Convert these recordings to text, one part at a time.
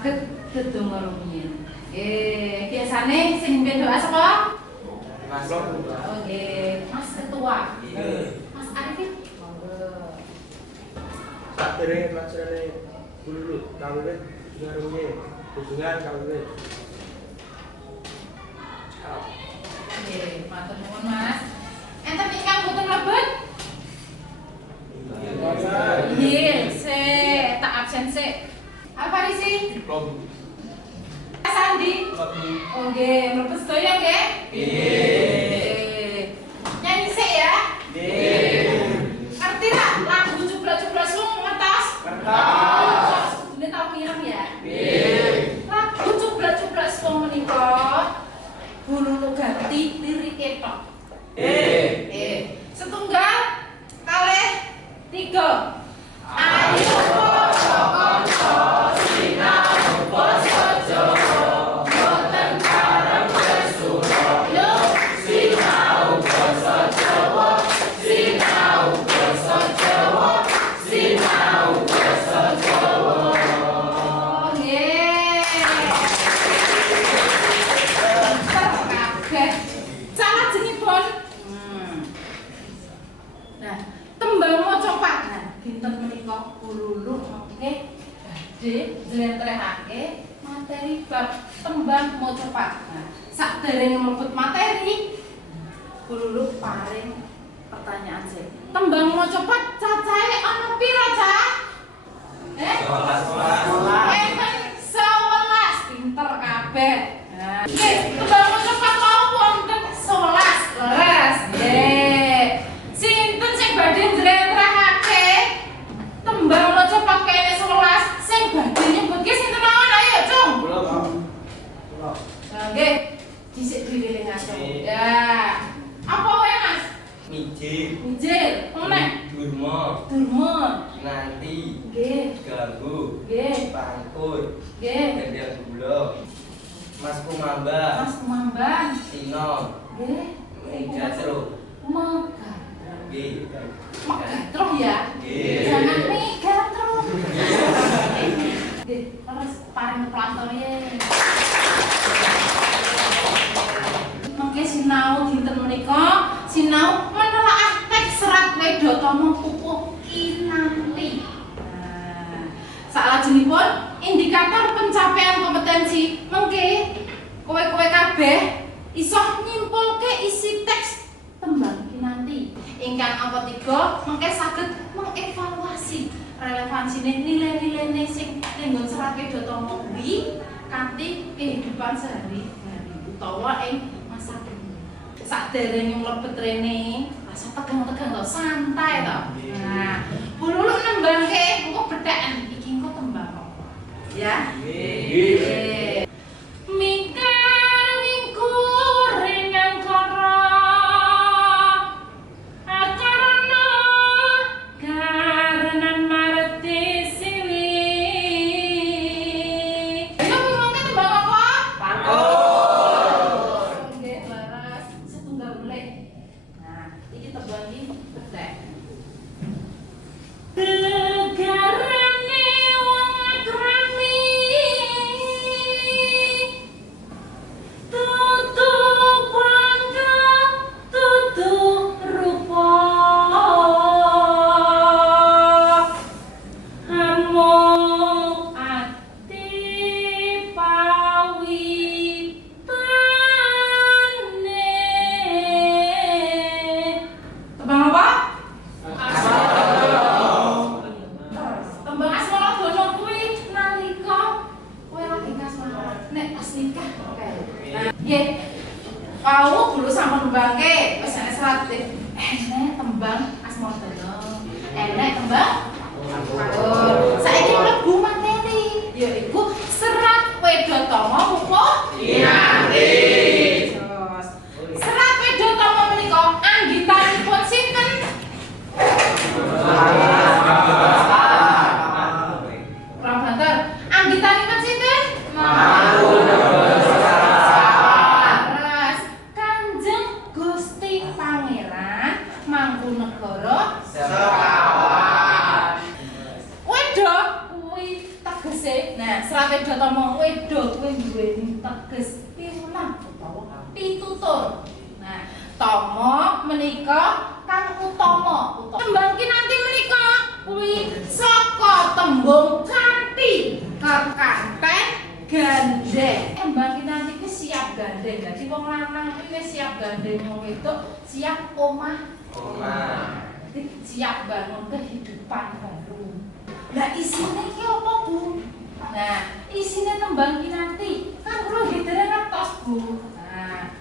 saged dedonga rumiyin. Biasane sing mimpin doa sapa? Mas. Oh nggih, Mas Ketua. Mas Arifin. Monggo. Saderenge maksudane dulu kawin ngaruhnya hubungan kawin. Nggih, matur nuwun Mas. Enten ingkang boten mlebet? Nggih, sik, tak absen sik. Apa isi? Sandi? Oh nggih, mlebet sedaya nggih? Nggih. Nyanyi sik ya? Nggih. Ngerti ra lagu cublak-cublak sung ngertos? Ngertos. Kudune tau mireng ya? Nggih. Lagu cublak-cublak sung menika Bululu ganti lirike tok. Setunggal kalih tiga. Ayo kanca sinau basa Jawa boten karep Surabaya. Sinau basa Jawa, sinau basa Jawa, sinau basa Jawa. Nggih. Kabeh. Salajengipun. Nah, tembang macapat. Nah, dinten menika Bululu nggih badhe njlentrehake materi bab tembang macapat. Nah, sakderenge mlebet materi Bululu paring pertanyaan sik. Tembang macapat cacahe ana pira, Cak? 11. Enten 11 pinter kabeh. Nah, nggih, tembang macapat mau wonten 11. Leres. Nggih. Sinten sing badhe njlentrehake tembang macapat kene 11 sing badhe nyebutke sinten mawon ayo, Cung. Nah, nggih. Dhisik dirilingaken. Ya. Apa wae, Mas? Mijil. Meneh. Durma. Nanti Nggih. ganggu Nggih. pangkut Nggih. gendel gula mas kumamba Mas Mamban. sino Nggih. jatro Megah. nggih Megatroh ya. Nggih. Jangan megatroh. Nggih, terus paring plantone. Mengke sinau dinten menika sinau menelaah teks serat Wedhatama Pupuh Kinanti. Nah, salajengipun indikator pencapaian kompetensi mengke kowe-kowe kabeh iso nyimpulke isi teks tembang Kinanti. Ingkang angka 3 mengke saged mengevaluasi relevansine nilai-nilaine sing ning serat Wedhatama kuwi kanthi kehidupan sehari-hari utawa ing masa kini. Saderenge mlebet rene, rasa tegang-tegang to, santai to. Nah, Bululu nembangke engko bedhaken iki engko tembang apa. Ya. Nggih. Mikangku renang kara akarana karenan marti siwi. Ayo ngomongke tembang apa? Pantun. Nggih, laras setunggal mulai. Nah, iki tembang iki bedhek. Negarane wong akrami tutu bangga tutu rupa hamo ati pawitane. Tembang apa? Tembang asmara dono kuwi nalika kowe lagi kasmaran. Nek pas nikah kae. Nah, nggih. Kau dulu sampun nembangke wis ana serat enek tembang asmara dono. Enek tembang pantun. Saiki mlebu materi yaiku serat Wedhatama Pupuh Kinanti. Jos. Serat Wedhatama menika anggitanipun sinten? Kurang banter. Anggitanipun sinten? Leres. Kanjeng Gusti Pangeran Mangkunegara Sekawan. utama wedok kuwi duweni teges piwulang utawa pitutur. Nah, tama menika kang utama. Tembang kinanti menika kuwi saka tembung kanthi kekanten gandeng. Tembang kinanti ku siap gandeng. Dadi wong lanang kuwi wis siap gandeng, wong wedok siap omah. Siap bangun kehidupan baru. Lah isine iki apa, Bu? Nah, isine tembang kinanti kan kula nggih dereng ngertos, Bu. Nah,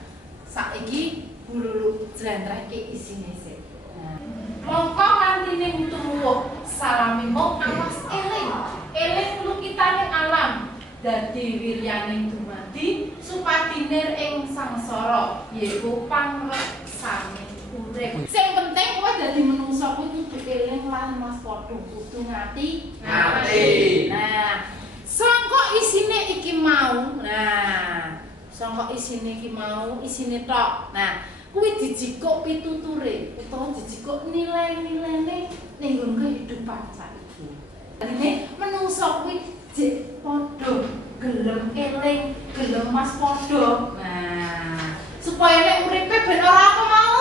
saiki Bu Lulu jlentrehke isine sik. Nah, mongko kantine mutuh salamimo awas eling. Eling lukitane alam dadi wiryaning dumadi supadiner ing sangsara yaiku pangreksane urip. Sing penting kowe dadi menungsa kuwi kudu eling lan waspada, kudu ngati. Nah, sangka isine iki mau. Nah, sangka isine iki mau, isine tok. Nah, kuwi dijikuk pituture utawa dijikuk nilai-nilaine ning nggon kehidupan saiki. Dene menungsa kuwi jek padha gelem eling, gelem waspada. Nah, supaya nek uripe ben ora apa mau?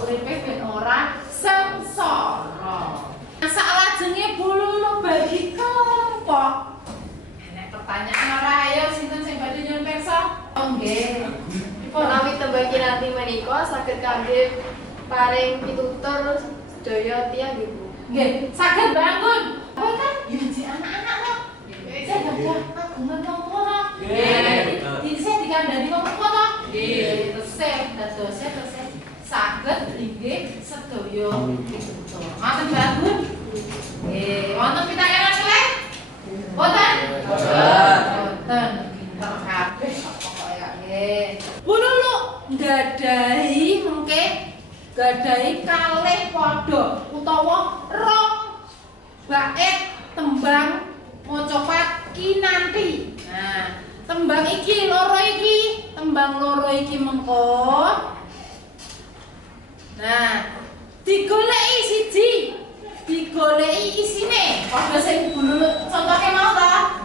Uripe ben ora sengsara. Salajenge Bu Lulu bagi kelompok. Nek pertanyaan ora ayo sinten sing badhe nyuwun pirsa? Oh nggih. Menawi tembang kinanti menika saged kangge paring pitutur sedaya tiyang nggih, Bu. Nggih, saged bangun. Kowe kan yuji anak-anak kok. Saya gak kagungan wong tuwa. Nggih. Dise dikandani wong tuwa to? Nggih. Terus saged inggih sedaya pitutur. Matur bangun. Nggih, wonten pitakenan kelih? Boten? Boten. Pinter kabeh pokoke nggih. Bu Lulu nggadahi mengke gadahi kalih padha utawa rong bait tembang macapat kinanti. Nah, tembang iki loro iki, tembang loro iki mengko. Nah, digoleki siji, digoleki isine. Padha sing Bu Lulu contoke mau ta?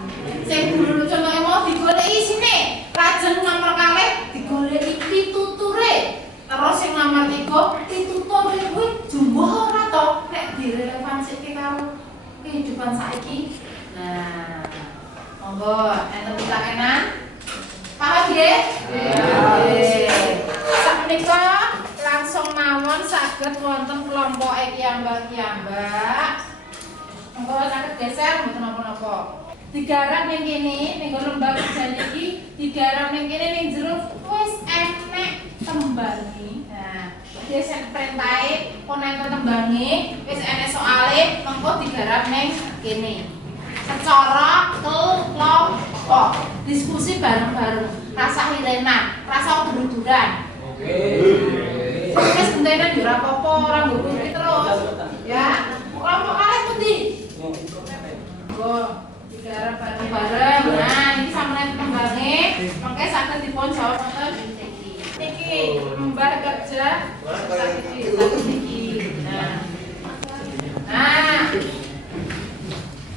Sing Bu Lulu contoke mau digoleki isine. Lajeng nomor kalih digoleki pituture. Terus sing nomor 3 pituture kuwi jumbo ora to nek direlevansike karo kehidupan saiki. Nah, monggo enten pitakenan. Paham nggih? Nggih. Sakmenika langsung mawon saged wonten kelompoke kiyambak-kiyambak. Monggo saged geser mboten napa-napa. Digarap ning kene ning lembaga kerja iki, digarap ning kene ning jero wis enek tembange. Nah, wis enek perintahe, pun enten tembange, wis enek soale, mengko digarap ning kene. Secara kelompok, diskusi bareng-bareng, rasa hirenan, rasa udur-uduran. Wis bentenen yo ora apa-apa, ora nggo kuwi terus. Ya, kelompok kalih pundi? Monggo digarap bareng-bareng. Nah, iki sampeyan tembange, mengke saged dipun jawab wonten iki. Iki Mbah kerja saged iki. Nah.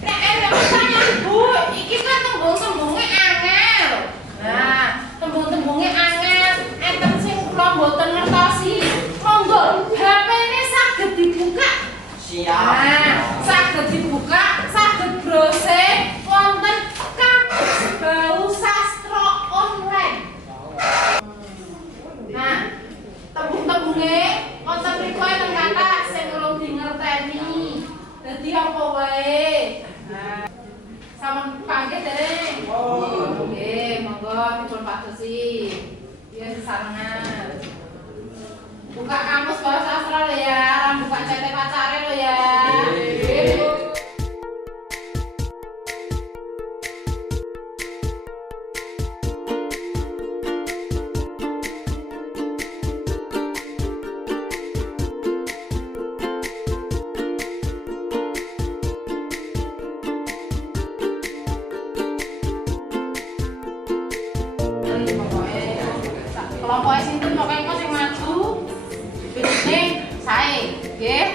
Nek enek pertanyaan Bu, iki kan tembung-tembunge angel. Nah, tembung-tembunge angel, enten sing kula mboten ngertosi. Monggo HP-ne saged dibuka. Siap. Nah, saged dibuka, saged browsing wonten Kamus Bau Sastra Online. Nah, tembung-tembunge wonten mriku enten kata sing urung dingerteni. Dadi apa wae? Nah, sampun panggih dereng? Oh, nggih, monggo dipun padosi. Ya sesarengan. Buka kamus bahasa sastra lo ya, ora buka CT pacare lo ya. Kelompoknya sinten pokoknya kok sing maju pilihne sae nggih.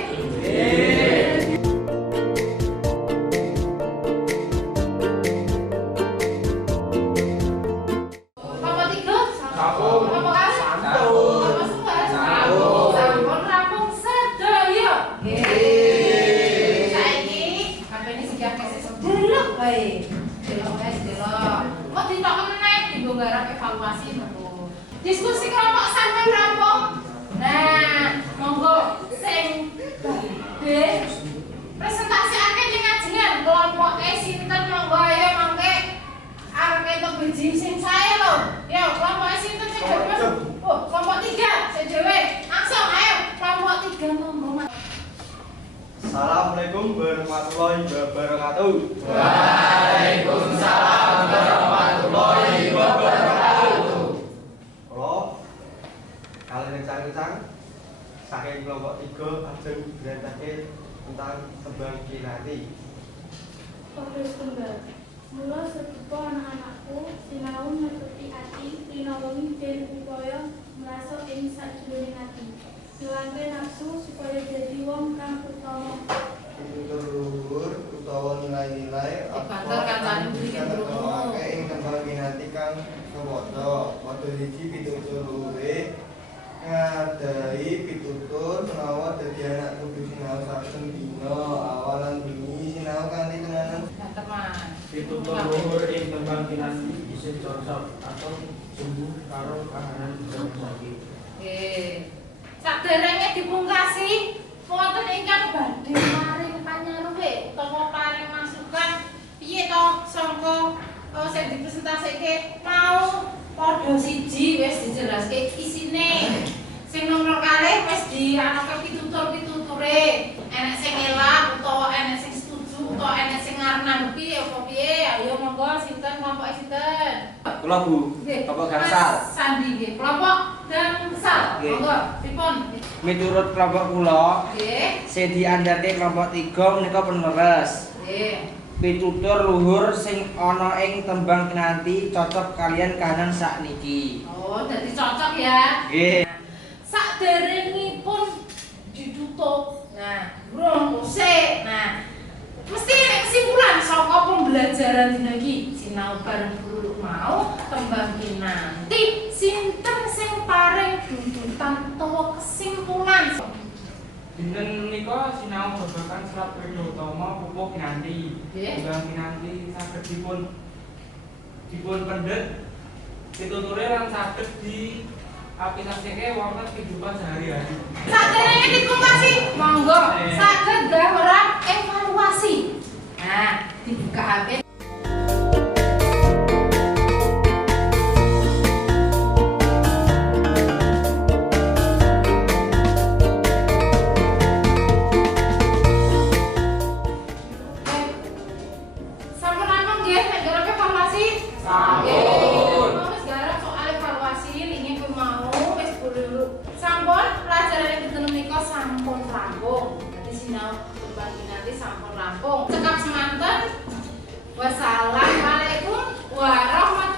wae. Delok guys, delok. Kok ditok meneh dienggo nggarap evaluasi nopo. Diskusi kelompok sampean rampung. Nah, monggo sing badhe presentasiake ning ngajengan kelompok sinten monggo ayo mangke arep entuk biji sing sae lho. Ya, kelompok sinten sing dhewe? Oh, kelompok 3 sing dhewe. Langsung ayo kelompok 3 monggo. Assalamualaikum warahmatullahi wabarakatuh. Waalaikumsalam warahmatullahi wabarakatuh. Halo. Kalian yang sang saking kelompok 3 ajeng berantakke tentang tembang kinati. Oke, tunggal. Mula setupo anak-anakku sinau nututi ati rinawangi den upaya merasa ing sajroning ati. Ngelangke nafsu supaya jadi wong kang utama. Pitutur luhur utawa nilai-nilai Banter kancane mriki krungu. ing tembang kinati kang sewaca. Padha siji pitutur luhure ngadai pitutur menawa dadi anak kudu sinau saben dina awal lan bengi sinau kanthi tenanan. Teman. Pitutur luhur ing tembang kinati isih cocok atau sembuh karo kahanan sakit. Saderenge dipungkasi wonten ingkang badhe maring panyaruwe utawa paring masukan piye to sangka sing dipresentasike mau padha siji wis dijelaske isine. Sing nomor kalih wis dianake pitutur-pituture. Enek sing elak utawa enek sing setuju utawa enek sing ngarep nanggepi apa piye? Ayo monggo sinten kelompok sinten? Kula Bu, Nggih. kelompok gangsal. Mas Sandi nggih. Kelompok gangsal. Nggih. Monggo pripun? Miturut kelompok kula, Nggih. sing diandharke kelompok 3 menika peneres. Nggih. Pitutur luhur sing ana ing tembang kinanti cocok kalian kahanan sakniki. Oh, jadi cocok ya. Nggih. Saderengipun ditutup. Nah, burung usik. Nah, mesti ada kesimpulan saka pembelajaran dina iki. Sinau bareng guru mau tembang kinanti sinten sing paring tuntutan utawa kesimpulan. Dinten menika sinau babagan serat Weda Utama pupuk kinanti. Nggih. Tembang kinanti saged dipun pendet pituture lan saged di aplikasike wonten kehidupan sehari-hari. Saderenge dipungkasi, monggo saged gawran evaluasi. Nah, dibukake. Sampun rampung nggih nek garap evaluasi? Sampun. Wis garap soal evaluasi linge ku mau wis dulu. Sampun pelajaran dinten menika sampun rampung. Dadi sinau tembang kinanti sampun rampung. Cekap semanten. Wassalamualaikum warahmatullahi